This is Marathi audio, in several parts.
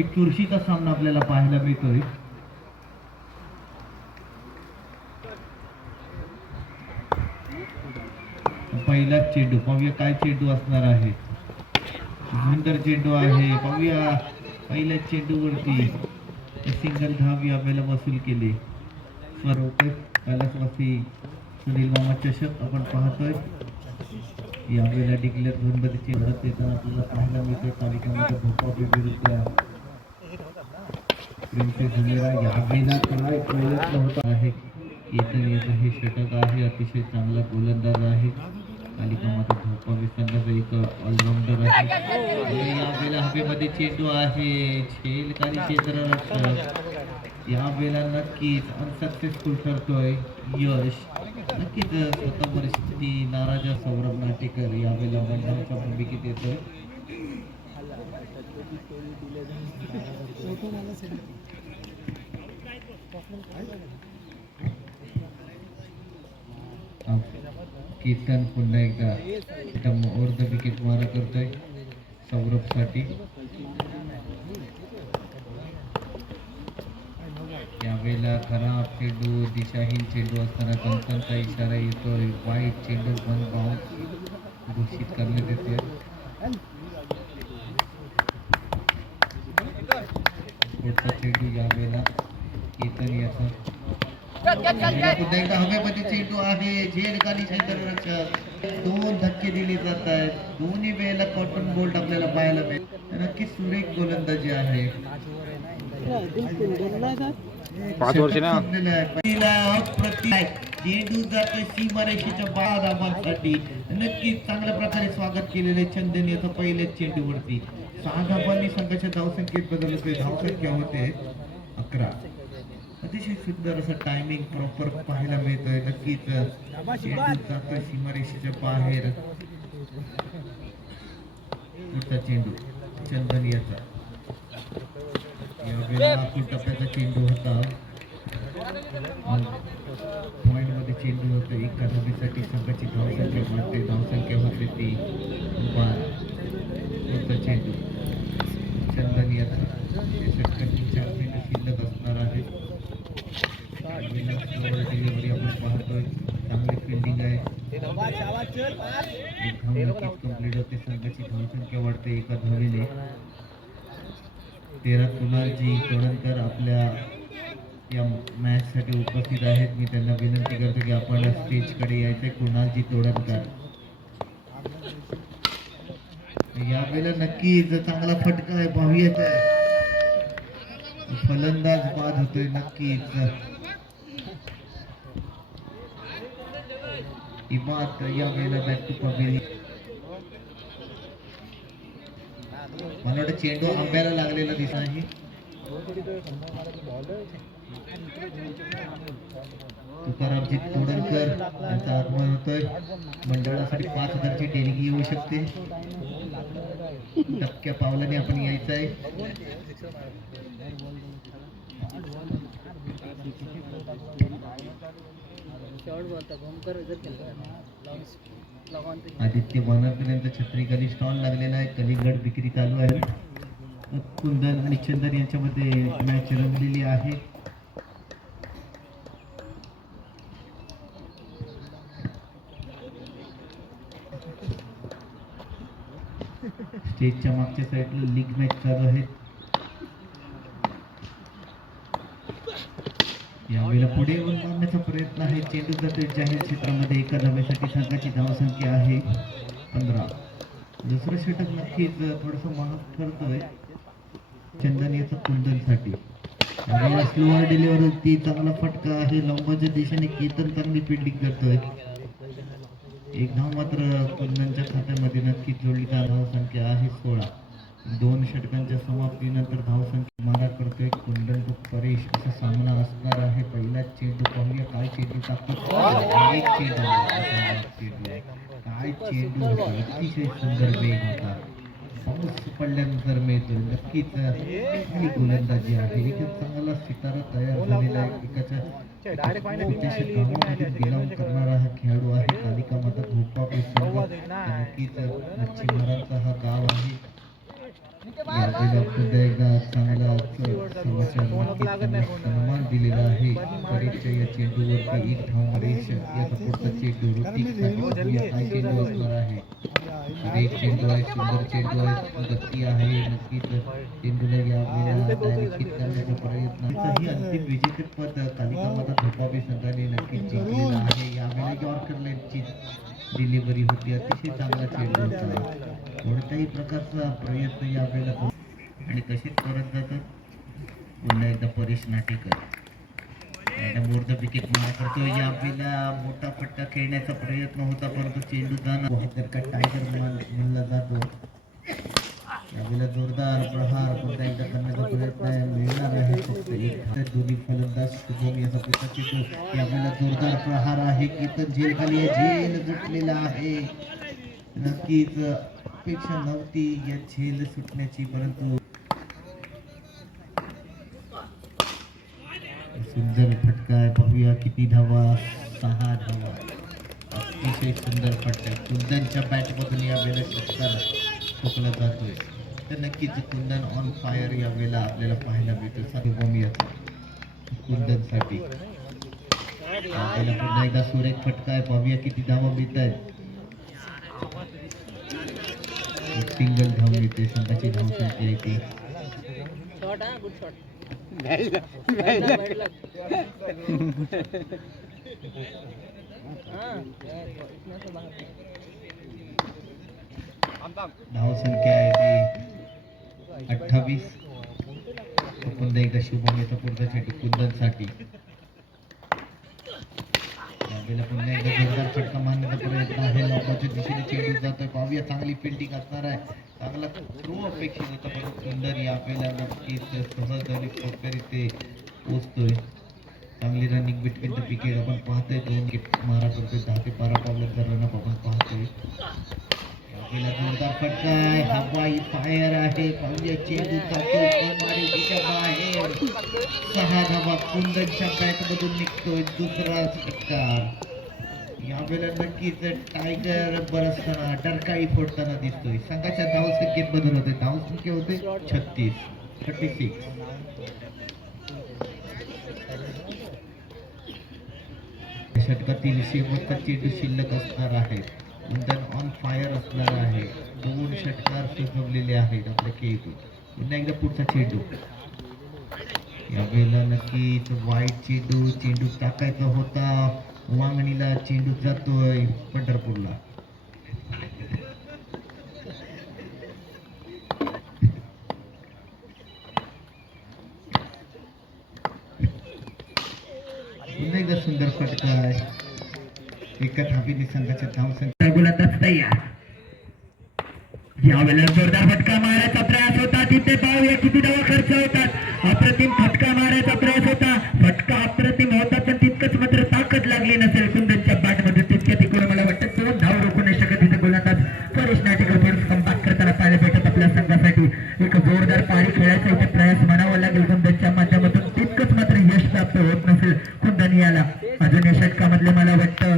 एक चुरशीचा सामना आपल्याला पाहायला मिळतोय. पहिला चेंडू पाहूया काय चेंडू असणार आहे. सुंदर चेंडू आहे. पाहूया पहिल्या चेंडूवरती सिंगल धाव यावेळेला वसूल केली. कैलासवासी सुनील मामा चषक आपण पाहतोय. यावेळेला डिक्लेअर झोनमध्ये लढत देताना आपल्याला पाहायला मिळते. तालिकामध्ये भोपाळ विरुद्ध प्रिन्सेस हुमेरा. यावेळेला काय प्रयत्न होत आहे. केतन याचं हे षटक आहे. अतिशय चांगला गोलंदाज आहे. तालिकामध्ये भोपाळ संघाचा एक ऑलराऊंडर आहे. यावेळेला हवेमध्ये चेंडू आहे. झेलकारी क्षेत्ररक्षक यावेळेला नक्कीच अनसक्सेसफुल ठरतोय यश. नक्कीच स्वतः परिस्थिती नाराजा सौरभ नाटेकर यावेळेला बंडाच्या भूमिकेत येतोय. कीर्तन पुन्हा एकदा ओव्हर द विकेट मारा करतोय सौरभ साठी. यावेळेला खराब चेंडू दिशाहीन चेंडू असताना कंचांचा इशारा येतोय. वाईट चेंडू वन बाउन्स घोषित करण्यात येतोय. पुढचा चेंडू यावेळेला कीर्तन याचा पुन्हा एकदा हवेमध्ये चेंडू आहे. झेलखाली क्षेत्ररक्षक. दोन धक्के दिले जात आहेत. दोन्ही वेळेला कॉटन बोल्ट आपल्याला पाहायला मिळेल. नक्की सुरेख गोलंदाजी आहे. 5 वर्ष ना चेंडू जातोय सीमारेषेच्या बादाबांसाठी. नक्कीच चांगल्या प्रकारे स्वागत केलेले चंदन याचं पहिल्याच चेंडूवरती. 6 धावांनी संघाच्या धावसंख्येत बदल होते. धावसंख्या होते 11. अतिशय सुंदर असं टायमिंग प्रॉपर पाहायला मिळतोय. नक्कीच चेंडू जातोय सीमारेषेच्या बाहेर. पुढचा चेंडू चंदन याचा. यावेळेला टप्प्याचा चेंडू होता. पॉइंट मध्ये चेंडू होतो. एका धावेसाठी संघाची धावसंख्या वाढते. धावसंख्या होते ती 12. पुढचा चेंडू चंदन याचा. षटकांची 4 चेंडू शिल्लक असणार आहे. डिलिव्हरी आपण पाहतोय. चांगली फिल्डिंग आहे. एक धाव नक्कीच कंप्लीट होते. संघाची धावसंख्या वाढते एका धावेने. 13 कुणालजी तोडणकर आपल्या या मॅच साठी उपस्थित आहेत. मी त्यांना विनंती करतो की आपण स्टेज कडे यायचंय. कुणालजी तोडणकर यावेळेला नक्कीच चांगला फटका आहे. पाहूया फलंदाज बाद होतोय. नक्कीच इमाद यावेळेला बॅक टू पवेली. मला वाटतं चेंडू आंब्याला लागलेला दिसत आहे. तुकारामजी तोडणकर यांचा आगमन होतोय. मंडळासाठी 5,000ची देणगी येऊ शकते. टपक्या पावलाने आपण यायचं आहे. आदित्य वानरकर यांचा छत्रीखाली स्टॉल लागलेला आहे. कलिंगड विक्री चालू आहे. कुंदन आणि चंदन यांच्यामध्ये मॅच रंगलेली आहे. स्टेजच्या मागच्या साईडला लीग मॅच चालू आहे. यावेळेला पुढे येऊन मारण्याचा प्रयत्न आहे. चेंडू जातोय जाहीर क्षेत्रामध्ये. एका धावेसाठी संघाची धावसंख्या आहे 15. दुसरं षटक नक्कीच थोडस महाग ठरतोय चंदन याचा कुंदनसाठी. स्लोअर डिलिव्हरी चांगला फटका आहे. लंबाच्या दिशेने केतन चांगली फिल्डिंग करतोय. एक धाव मात्र कुंदनच्या खात्यामध्ये नक्कीच जोडली. धावसंख्या आहे 16. 2 षटकांच्या समाप्तीनंतर धावसंख्या मारा करतोय कुंदन तो परेश. असा सामना असणार आहे. पहिला चेंडू पाहूया काय चेंडू टाकतो. एक चेंडू काय चेंडू होता. अतिशय सुंदर वेग होता. पाऊस पडल्यानंतर मिळतो. नक्कीच ही गोलंदाजी आहे. एक चांगला सितारा तयार झालेला आहे. एकाच्या बिलॉंग करणारा हा खेळाडू आहे. तालिकामध्ये भोपाळ संघ नक्कीच मच्छीमारांचा हा गाव आहे. यावेळेला पुन्हा एकदा चांगला सन्मान दिलेला आहे. परीक्षा या चेंडूवरती एक धाव मारेल. याचा पुढचा चेंडू ऋतिकसाठी हा चेंडू असणार आहे. एक चेंडू आहे, सुंदर चेंडू आहे, गती आहे. नक्कीच चेंडूला यावेळेला डायरेक्ट करण्याचा प्रयत्न. ही अंतिम विजेतेपद कालिकामाता धोपाबी संघाने नक्कीच जिंकलेला आहे. यावेळेला यॉर्कर लाईनची डिलिव्हरी होती, अतिशय चांगला चेंडू होता. कोणत्याही प्रकारचा प्रयत्न यावेळेला आणि तसेच परत जातात पुन्हा एकदा परेश नाटेकर मोर्चा विकेट मारा करतो. यावेळेला मोठा फटका खेळण्याचा प्रयत्न होता, परंतु चेंडू जाणार का टायगर म्हणला जातो. यावेळेला जोरदार प्रहार पुन्हा एकदा करण्याचा प्रयत्न मिळणार आहे. फक्त एक दोन्ही फलंदाज शुभम याचा पुढचा चेंडू. यावेळेला जोरदार प्रहार आहे. केतन झेल खाली झेल सुटलेला आहे. नक्कीच अपेक्षा नव्हती या झेल सुटण्याची, परंतु सुंदर फटका आहे. पाहूया किती धावा, 6 धावा. अतिशय सुंदर फटका कुंदनच्या बॅटमधून यावेळेला षटकार ठोकला जातोय. तर नक्कीच कुंदन ऑन फायर यावेळेला आपल्याला पाहायला भेटेल. कुंदनसाठी आपल्याला पुन्हा एकदा सुरेख फटका आहे. पाहूया किती धावा मिळत आहेत. सिंगल धाव मिळते. संघाची धावसंख्या येते. धावसंख्या आहे ती 28. पुन्हा एकदा शुभम येतो पुढचा चेंडू कुंदनसाठी. यावेळेला पुन्हा एकदा जोरदार फटका मारण्याचा प्रयत्न आहे. लॉबाच्या दिशेने चेंडू जातोय. पाहूया चांगली फिल्डिंग असणार आहे. चांगला थ्रो अपेक्षित होता, परंतु सुंदर यावेळेला नक्कीच सहज आणि प्रॉपर इथे पोहोचतोय. चांगली रनिंग बिटवीन द विकेट आपण पाहतोय. 2 विकेट मारा करतोय. 10 ते 12 पावलांचा रनअप आपण पाहतोय. यावेळेला जोरदार फटका आहे. हवाई फायर आहे. पाहूया चेंडू जातो मारीच्या बाहेर. 6 धावा कुंदनच्या बॅटमधून निघतोय. दुसरा षटकार. यावेळेला नक्कीच टायगर बरसताना डरकाळी फोडताना दिसतोय. संघाच्या धावसंख्येत बदल होते. धावसंख्या होते 36. षटकातील शेवटचा चेंडू शिल्लक असणार आहे. कुंदन ऑन फायर असणार आहे. 2 षटकार सुचवलेले आहेत आपल्या केतून. पुन्हा एकदा पुढचा चेंडू. यावेळेला नक्कीच वाईट चेंडू टाकायचा होता. वांगणीला चेंडू जातोय पंढरपूरला. पुन्हा एकदा सुंदर फटका आहे. एका धावीने संघाच्या धावसंख्या गोलंदाज तयार. यावेळेला जोरदार फटका मारायचा प्रयास होता. तिथे पाहूया किती धावा खर्च होतात. अप्रतिम फटका मारायचा प्रयास होता. फटका अप्रतिम होता, पण तितकंच मात्र ताकद लागली नसेल कुंदनच्या बॅटमध्ये. तितक्या तिकडे मला वाटतं 2 धाव रोखू नाही शकत. तिथे गोलंदाज परेश नाटेकर थोडं कमबॅक करताना पाहायला भेटत आपल्या संघासाठी. एक जोरदार पारी खेळायचा इथे प्रयास म्हणावा लागेल कुंदनच्या माध्यमातून. तितकंच मात्र यश प्राप्त होत नसेल कुंदन याला. अजून या षटकामधले मला वाटतं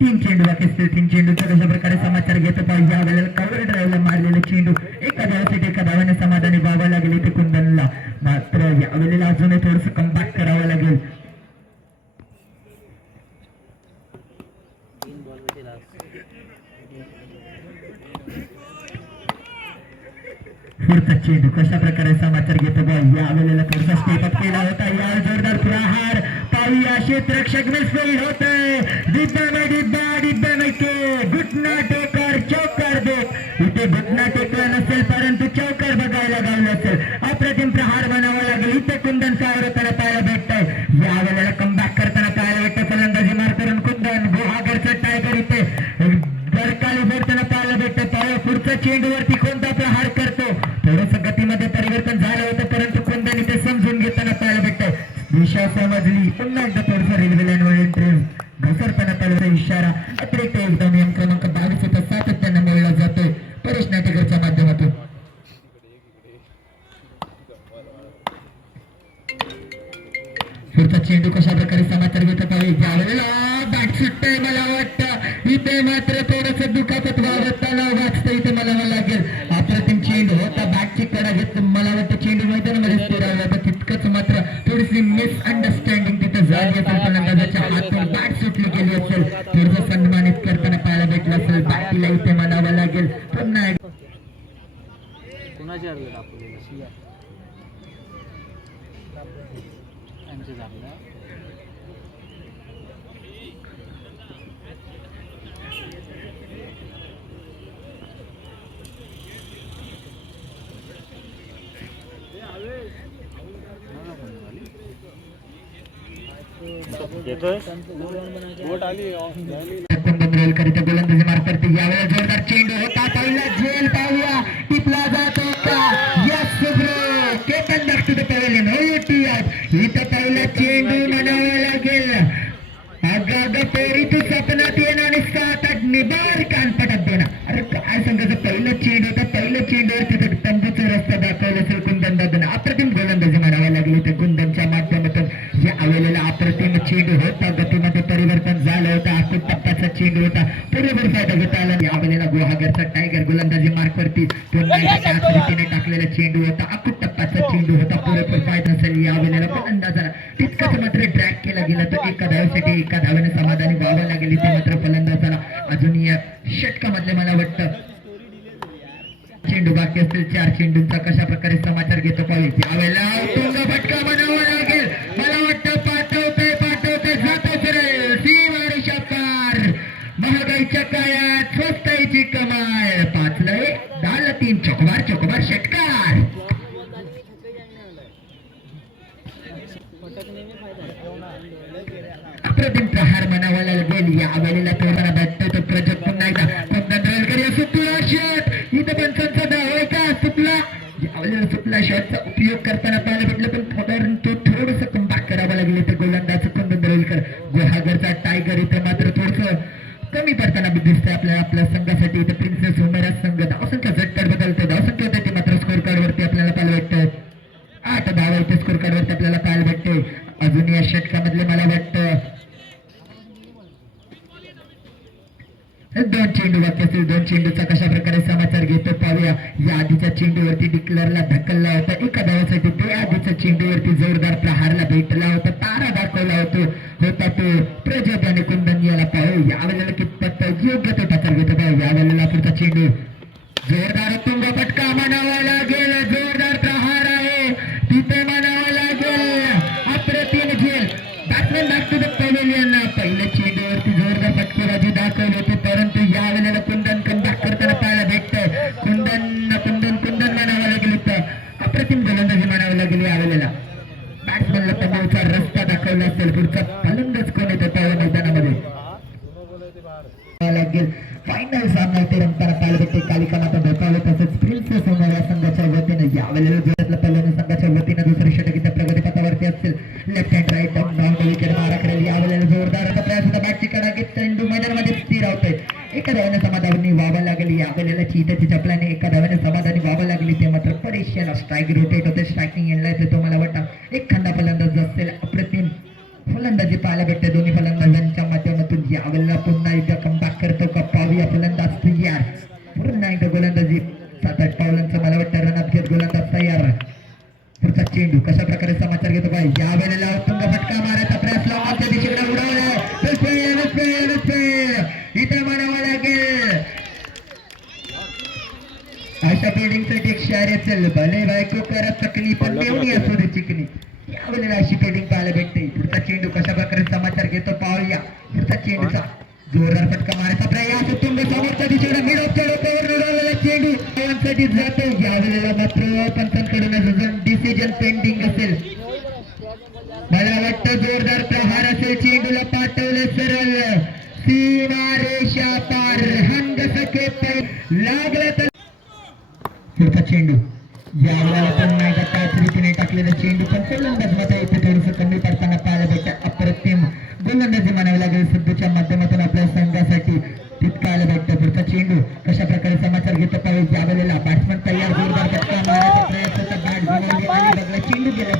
3 चेंडू बाकी असतील. 3 चेंडूचा कशा प्रकारे समाचार घेतो पाहिजे. यावेळेला कव्हर ड्राईव्हला मारलेले चेंडू एका धावासाठी एका धावाने समाधानी व्हावं लागेल इथे कुंदनला. मात्र यावेळेला अजूनही थोडंसं कमबॅक करावं लागेल. पुढचा चेंडू कशा प्रकारे समाचार घेतो बॉल. यावेळेला थोडासा स्टेप अप केला होता. या जोरदार प्रहार. पाहूया क्षेत्ररक्षक मिसफील्ड होतंय. घुटना टेकर चौकार दे. इथे घुटना टेकला नसेल, परंतु चौकार बघायला गावलं असेल. अप्रतिम प्रहार बनावा लागेल. इथे कुंदन सावर होताना पाहायला भेटतंय. यावेळेला कमबॅक करताना पाहायला भेटतं. फलंदाजी मार करून कुंदन गुहागरचा टायगर इथे गरकाली बोलताना पाहायला भेटतं. पाहूया पुढच्या चेंडूवरती कोणता प्रहार करतो. थोडंसं गतीमध्ये परिवर्तन झालं होतं, परंतु कुंदन इथे समजून घेताना पाहायला भेटतंय. दिशा समजली. पुन्हा एकदा थोडंसं रेल्वे लाईनवर एंट्री घसरताना पाहिजे इशारा. अतिरिक्त एकदा नियम क्रमांक 22 होता सातत्यानं मिळला जातोय परेश नाटेकरच्या माध्यमातून. पुढचा चेंडू कशा प्रकारे समाचार घेतो पाहिजे. यावेळेला बॅट सुटतंय. मला वाटतं इथे मात्र थोडंसं दुखापत व्हावं. तणाव कडा घेत मला वाटतं चेंडू मैदानामध्ये स्थिरावला तर तितकंच मात्र थोडीशी मिसअंडरस्टँडिंग तिथे झाली असेल फलंदाजाच्या हातून बॅट सुटली गेली असेल थोडंसं सन्मानित करताना पाहायला भेटलं असेल बॅटीला इथे म्हणावं लागेल पुन्हा कुणाची अर्ज दाखवलेला शिया यांचे झालं येतोय बोट आली कुंदनरेलकरिता गोलंदाजी मार्फत यावेळेला जोरदार चेंडू होता पहिला झेल पाहूया टिपला जात होता yes Subro Ketan back to the pavilion इथं पहिला चेंडू म्हणावा लागेल अगं पेरी तू सपनात येणं आणि 7-8 निबार कानपटात देणं अरे काय सांगायचं पहिलं चेंडू होतं पहिलं चेंडूवर तिथे तंबूचा रस्ता दाखवला असेल कुंदन दादांना अप्रतिम गोलंदाजी म्हणावी लागली ते कुंदनच्या माध्यमातून जे आलेला अप्रतिम चेंडू होता गतीमध्ये परिवर्तन झालं होतं आखूड टप्प्याचा चेंडू होता बरोबर फायदा घेता आला यावेळेला गुहागरचा टायगर गोलंदाजी मार्फवरती पुन्हा त्याच रीतीने टाकलेला चेंडू होता आखूड टप्प्याचा चेंडू होता पुरेपूर फायदा असेल यावेळेला गोलंदाजाला तितकंच मात्र ड्रॅग केला गेला तर एका धावेसाठी एका धावेने समाधानी व्हावं लागेल इथे मात्र फलंदाजाला अजून या षटकामधले मला वाटतं चेंडू बाकी असतील 4 चेंडूंचा कशा प्रकारे समाचार घेतो पाहिजे यावेळेला उत्तुंग फटका बनावा लागेल मला वाटतं पाठवतोय जातो सरळ सीमारेषा पार महागाईच्या काळात स्वस्ताईची कमाल 5 डाल 3 चोकोबार षटकार अप्रतिम प्रहार म्हणावा लागेल यावेळेला तोडा भेटतो तो प्रजक पुन्हा एकदा कुंदनरेलकर सुपला शॉट इथं पंचांचा धाव आहे का सुपला यावेळेला सुपला शॉटचा उपयोग करताना पाहायला भेटलं पण तो थोडंसं कमबॅक करावं लागले ते गोलंदाज कुंदनरेलकर गुहागरचा टायगर इथं मात्र थोडंसं कमी पडताना दिसतंय आपल्या संघासाठी इथं प्रिन्सेस उमेराज संघ धावसंख्या झटपट बदलतो धावसंख्या होते मात्र स्कोर कार्ड वरती आपल्याला पाहायला भेटतं 8 धावा इथे स्कोर कार्ड वरती आपल्याला पाहायला भेटते अजून या षटकामधले मला वाटतं 2 चेंडू बाकी असतील 2 चेंडूचा कशा प्रकारे समाचार घेतो पाहूया या आधीच्या चेंडूवरती डिक्लेअरला धक्कलला होता एका धावासाठी ते आधीच्या चेंडूवरती जोरदार प्रहारला भेटला होता तारा दाखवला होता तो प्रजप आणि कुंदन याला पाहू यावेळेला कितपत योग्य तो टक्कर घेतो पाहू यावेळेला पुढचा चेंडू जोरदार तुंग फटका म्हणावा लागेल जोरदार प्रहार आहे तिथे म्हणावा लागेल अप्रतिम झेल batsman back to the pavilion पहिल्या चेंडूवरती जोरदार फटकेबाजी दाखवली होती परंतु यावेळेला कुंदन कमबॅक करताना पाहायला भेटतंय कुंदन म्हणावं लागेल इथं अप्रतिम गोलंदाजी म्हणावं लागेल यावेळेला बॅट्समॅनला तंबूचा रस्ता दाखवला असेल पुढचा फलंदाज कोण येतो त्या मैदानामध्ये लागेल फायनल सामना इथे रंगताना पाहायला भेटते कालिका माता भोपाळ तसंच प्रिन्सेस उमेरा संघाच्या वतीने यावेळेला जोरातला पहिल्याने संघाच्या वतीने दुसरे षटक इथे प्रगतीपथावरती असतील left hand right boundary wicket मारा करेल यावेळेला जोरदार प्रयास होता बॅटची कडा घेत चेंडू मैदानामध्ये स्थिर होतोय एका धावाने समाधानी व्हावं लागेल यावेळेला चितेची चपल्याने एका धावाने समाधानी व्हावं लागली ते मात्र परेशान स्ट्राईक रोटेट होते स्ट्रायकिंग एंडला येते तो मला वाटतं एक खंडा फलंदाज असेल अप्रतिम फलंदाजी पाहायला भेटते दोन्ही फलंदाजांच्या माध्यमातून यावेळेला पुन्हा एकदा कमबॅक करतो का पाहूया फलंदाज तयार पुन्हा एकदा गोलंदाजी 7-8 पावलांचं मला वाटतं रनात घेत गोलंदाज तयार पुढचा चेंडू कशा प्रकारे समाचार घेतो पाहिजे यावेळेला उत्तुंग फटका मारायचा प्रयास लावण्याच्या दिशेकडे उडवलाय इथे म्हणावं लागेल अशा फिल्डिंगसाठी एक शायर असेल भले बायको करत चकली पण देवणी असू दे चिकनी यावेळेला अशी फिल्डिंग पाहायला भेटते पुढचा चेंडू कशा प्रकारे समाचार घेतो पाहूया पुढचा चेंडूचा जोरदार फटका मारायचा प्रयास उत्तुंग समोरच्या दिशेला मिड ऑफ द रोपवर उडवलेला चेंडू साठी जातो यावेळेला मात्र पंचांकडून अजून डिसिजन पेंडिंग असेल मला वाटतं जोरदार प्रहार असेल चेंडूला पाठवले सरळ सीमारेषा पार हंगसके लागलं तर पुढचा चेंडू यावेळेला पुन्हा एकदा त्याच रीतीने टाकलेला चेंडू पण फलंदाज मात्र इथे थोडंसं कमी पडताना पाहायला भेटतं अप्रतिम गोलंदाजी म्हणावी लागेल सध्याच्या माध्यमातून आपल्या संघासाठी तितकायला भेटतं पुढचा चेंडू कशा प्रकारे समाचार घेतो पाहिजे यावेळेला बॅट्समन तयार जोरदार फटका मारायचा प्रयत्न होता बॅट गुणवली आणि बघला चेंडू गेला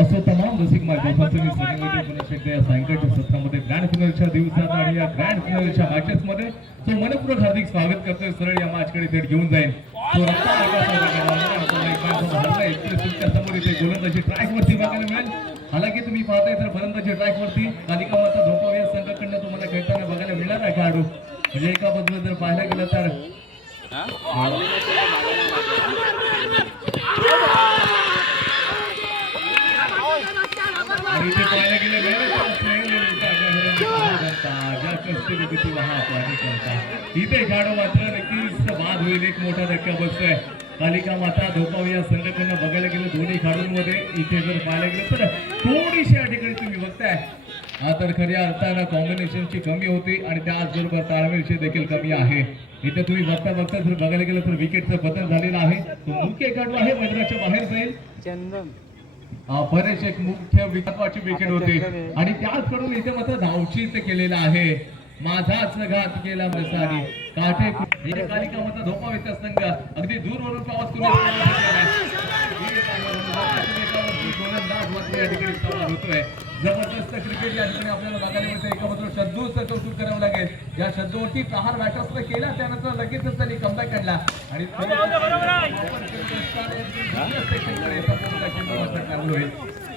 असो तमाम रसिक माध्यमांचं मी सगळ्यांमध्ये पुन्हा एकदा या सायंकाळच्या सत्रामध्ये ग्रँड फिनालच्या दिवसात आणि या ग्रँड फिनालच्या मॅचेस मध्ये तो मनपूर्वक हार्दिक स्वागत करतोय. सरळ या मॅच कडे थेट घेऊन जाईल तो रस्ता समोर इथे गोलंदाजी ट्रॅक वरती बघायला मिळेल. हालाकी तुम्ही पाहताय तर फलंदाजी ट्रॅक वरती कालिका माता धोपाव या संघाकडनं तुम्हाला खेळताना बघायला मिळणार आहे खेळाडू. म्हणजे एका बाजूला जर पाहायला गेलं तर आणि इथे पाहायला गेलं इथे खेळाडू मात्र नक्कीच बाद होईल. एक मोठा धक्का बसतोय. कालिका माता धोपाव या संघटनेनं बघायला गेलं दोन्ही खेळाडूंमध्ये इथे जर पाहायला गेलं तर थोडीशी या ठिकाणी तुम्ही बघताय तर खऱ्या अर्थानं कॉम्बिनेशनची कमी होती आणि त्याचबरोबर ताळमेळची देखील कमी आहे. इथे तुम्ही बघता जर बघायला गेलं तर विकेटचा बदल झालेला आहे. तो मुख्य खेळाडू आहे मैदानाच्या बाहेर जाईल. चंदन बरेच एक मुख्य महत्वाची विकेट होती आणि त्याचकडून इथे मात्र धावचीत केलेला आहे. माझाच घात केला मसानी काठे कालिका माता धोपाव येत संघ अगदी दूरवरून प्रवास करून या ठिकाणी सवार होतोय. जबरदस्त क्रिकेट या ठिकाणी आपल्याला बघायला मिळतं. एका मात्र शद्दूचं कौतुक करावं लागेल. या शद्दूवरती प्रहार बॅटर्सने केला त्यानंतर लगेचच त्यांनी कमबॅक काढला आणि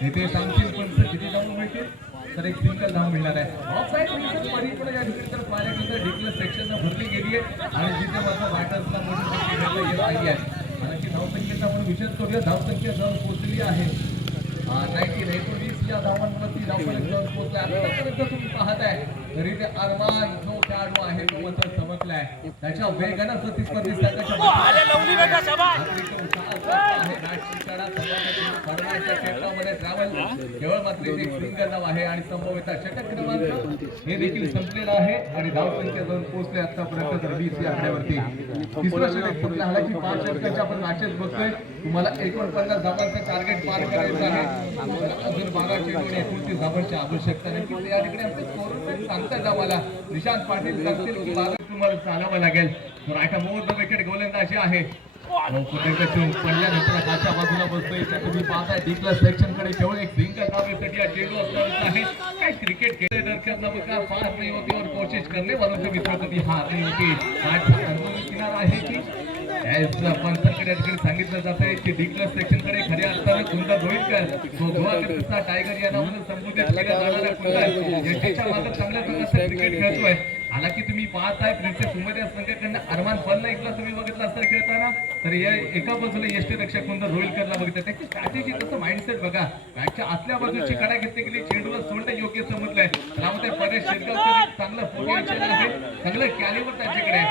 इथे सांगतील पण किती धाव मिळतील तर एक सिंगल धाव मिळणार आहे. ऑफसाईड परिपूर्ण या ठिकाणी तर पाहायला गेलं डिक्लेअर सेक्शन भरली गेली आहे आणि जिथे मात्र बॅटर्सला म्हणून येत नाही आहे. हालाकी धावसंख्येचा आपण विचार करूया. धावसंख्या जवळ पोहोचलेली आहे 19 या धावांवरती धावपर्यंत जाऊन पोहोचलाय. आतापर्यंत तुम्ही पाहताय तरी ते अरमान जो खेळाडू आहे तो मात्र चमकलाय. त्याच्या वेगानं प्रतिस्पर्धी संघाच्या केवळ मात्र एक सिंगल धाव आहे आणि संभवतः षटक क्रमांक हे देखील संपलेला आहे आणि धावसंख्या जाऊन पोहोचले आतापर्यंत तर 20 या आकड्यावरती. तिसरं षटक संपलं. हालाकी 5 षटकाचे आपण मॅचेस बघतोय. तुम्हाला 49 धावांचं टार्गेट पार करायचं आहे. अजून 12 चेंडूने 29 धावांची आवश्यकता नाही. या ठिकाणी आपण स्कोर सांगताय आम्हाला निशांत पाटील सांगतील की 12 तुम्हाला चालावं लागेल. रायटा मोर विकेट गोलंदाजी आहे. पडल्यानंतर खालच्या बाजूला बसतोय. तुम्ही पाहताय डिक्लेअर सेक्शन कडे केवळ एक सिंगल धावेसाठी चेंडू असणार आहे. काय क्रिकेट खेळते डरकर का पास नाही होती और कोशिश करने वालों से मित्र कधी हार नाही होती. किनार आहे की पंचांकडे सांगितलं जात आहे की डिक्लेअर सेक्शन कडे खऱ्या अर्थानं कुंदा धोईकर तो गोवा करता टायगर या नावानं संबोधित केला जाणारा कुंदा यष्टीच्या मागे चांगल्या प्रकारचं क्रिकेट खेळतोय. हालाकी तुम्ही पाहताय प्रिन्सेस उमेद या संघाकडनं अरमान फल एकला तुम्ही बघितला असता खेळताना तर या एका बाजूला यष्टी रक्षक कुंदा रोहिलकरला बघितलं. त्याची स्ट्रॅटेजी तसं माइंडसेट बघा. बॅटच्या आतल्या बाजूची कडा घेतली गेली चेंडूला सोडणं योग्य समजलंय. त्यामध्ये परेश शिरगावकर चांगलं पोटेन्शियल आहे. चांगलं कॅलिबर त्यांच्याकडे आहे.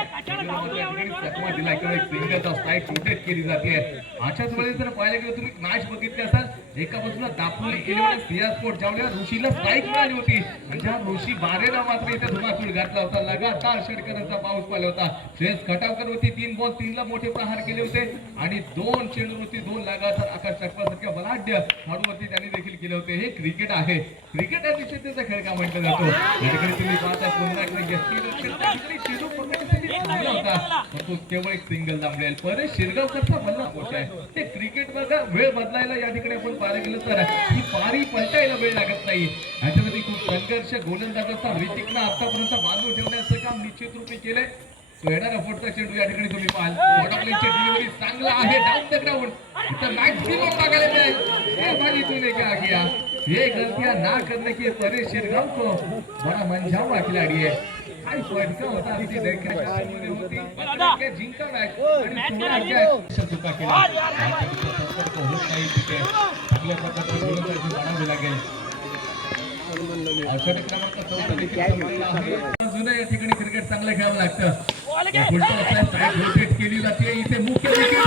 दिला किंवा एक सिंगल स्ट्राईक रोटेट केली जाते. अशाच वेळेस जर पाहायला गेलं तुम्ही मॅच बघितली असाल एका बाजूला दापोली 11 सिया स्पोर्ट ज्यावेळेला ऋषीला स्ट्राईक मिळाली होती म्हणजे ऋषी बारेला मात्र इथे धुमाकूळ घातला होता. लगातार षटकारांचा पाऊस पाहिला होता. श्रेयस खटावकर होती 3 बॉल 3 ला मोठे प्रहार केले होते आणि 2 चेंडूवरती 2 लगातार आकाश चक्रासारख्या बलाढ्य खेळाडूवरती त्यांनी देखील केले होते. हे क्रिकेट आहे. क्रिकेट या निश्चिततेचा खेळ का म्हटलं जातो. या ठिकाणी तुम्ही पाहता पुन्हा चेंडू पकडण्यासाठी थांबला होता पण तो केवळ एक सिंगल दाबलेल. परेश शिरगावकरचा बल्ला कोच आहे. ते क्रिकेट बघा वेळ बदलायला या ठिकाणी आपण पाहायला गेलं तर ही पारी पलटायला वेळ लागत नाही. याच्यामध्ये खूप संघर्ष गोलंदाजाचा ऋतिकनं आतापर्यंत बांधून ठेवण्याचं काम निश्चित रूपे केलंय. येणारा फोटचा चेंडू या ठिकाणी तुम्ही पाहाल डिलिव्हरी चांगला आहे. डाऊन द ग्राउंड इथं मॅक्सिमम बघायला मिळेल. हे भाई तूने क्या किया ये गलतियां ना करने की परेश शिरगाव को बड़ा मंझावा खिलाड़ी है. काय फटका होता अगदी देखरेखमध्ये होती के जिंका मॅच आणि सोडा चुका केला. होत नाही तिथे चांगल्या प्रकारचे गोलंदाजी बनावे लागेल. षटक क्रमांक 14 देखील संपलेला आहे. अजूनही या ठिकाणी क्रिकेट चांगलं खेळावं लागतं. स्ट्राईक रोटेट केली जाते. इथे मुख्य विकेट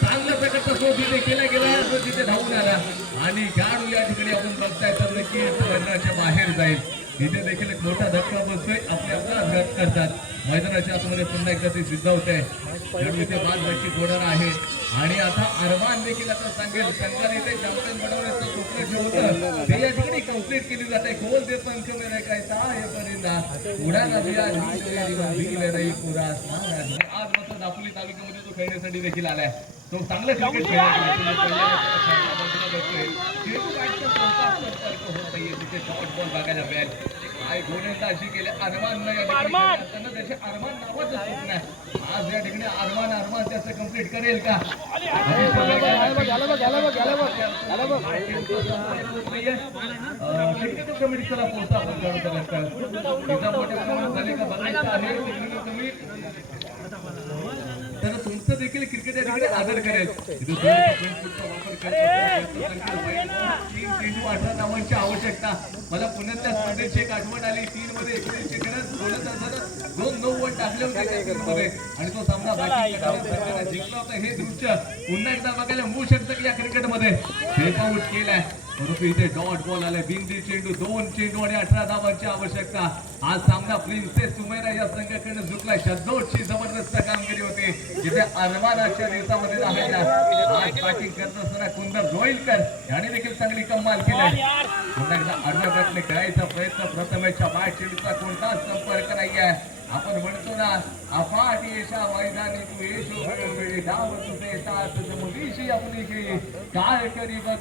चांगल्या प्रकारचा शोध इथे केला गेला तिथे धावून आला आणि खेळाडू या ठिकाणी आपण बघताय तर नक्कीच मैदानाच्या बाहेर जाईल. इथे देखील एक मोठा धक्का बसतोय. आपले अपघात रद्द करतात. मैदानाच्या आतमध्ये पुन्हा एकदा ते सिद्ध होत आहे. खेळाडू इथे बाद बॅटची होणार आहे आणि आता अरमान देखील आता सांगेल संघाने इथे चॅम्पियन बनवण्याचं स्वप्न ठेवतं ते या ठिकाणी कंप्लीट केली जाते. गोल देत पंख मेरा कहता है परिंदा उडाला दिया दिले नाही पुरा आज मात्र दापोली तालुक्यामध्ये तो खेळण्यासाठी देखील आलाय. तो चांगलं क्रिकेट तिथे शॉर्ट बॉल बघायला मिळेल काय गोलंदाजी केले अरमान त्याचे अरमान नावाचं सुट नाही आज या ठिकाणी अरमान त्याचं कम्प्लीट करेल का कमिटीला पोहोचा झाले का बघायचं आहे तुम्ही तर तुमचं देखील क्रिकेट या ठिकाणी आदर करेल वापर 18 आवश्यकता मला पुण्यातल्या स्पर्धेची एक आठवण आली 3 मध्ये 19 गरज गोलंदाजानं 2-9 टाकले होते त्या मध्ये आणि तो सामना बाकी जिंकला होता हे दृश्य पुन्हा एकदा बघायला मिळू शकतं की या क्रिकेटमध्ये टेक आउट केलाय परंतु इथे डॉट बॉल आले बिंदी चेंडू 2 चेंडू आणि 18 धावांची आवश्यकता आज सामना प्रिन्सेस सुमेरा या संघाकडे झुकला शद्दोची जबरदस्त कामगिरी होती जिथे अरमानाच्या दिवसामध्ये राहिला आज बॅटिंग करत असताना कुंदर रोईलकर यांनी देखील चांगली कमाल केली पुन्हा एकदा आडव्या बॅटने खेळायचा प्रयत्न प्रथमेशच्या बॅट चेंडूचा कोणताच संपर्क नाहीये आपण म्हणतो ना अफाट येशा मैदानी तू येशो वेळोवेळी डाव तुझे साथ जमुनीशी आपली खेळी काय करी बघ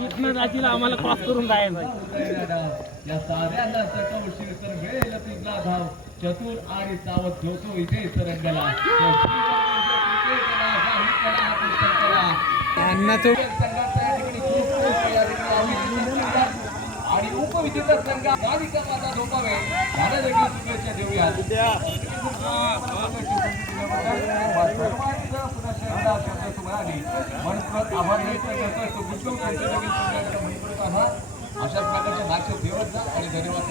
गोलंदाजी आम्हाला क्रॉस करून जायचं या साऱ्यांना सकवशील तर वेळ तुझला धाव चतुर आणि सावध जोतो इथे सरंगला आणि उपविजेता संघ मालिका माझा धोकावे त्याला देखील शुभेच्छा देऊया अशाच प्रकारच्या मॅच ठेवत जा आणि धन्यवाद.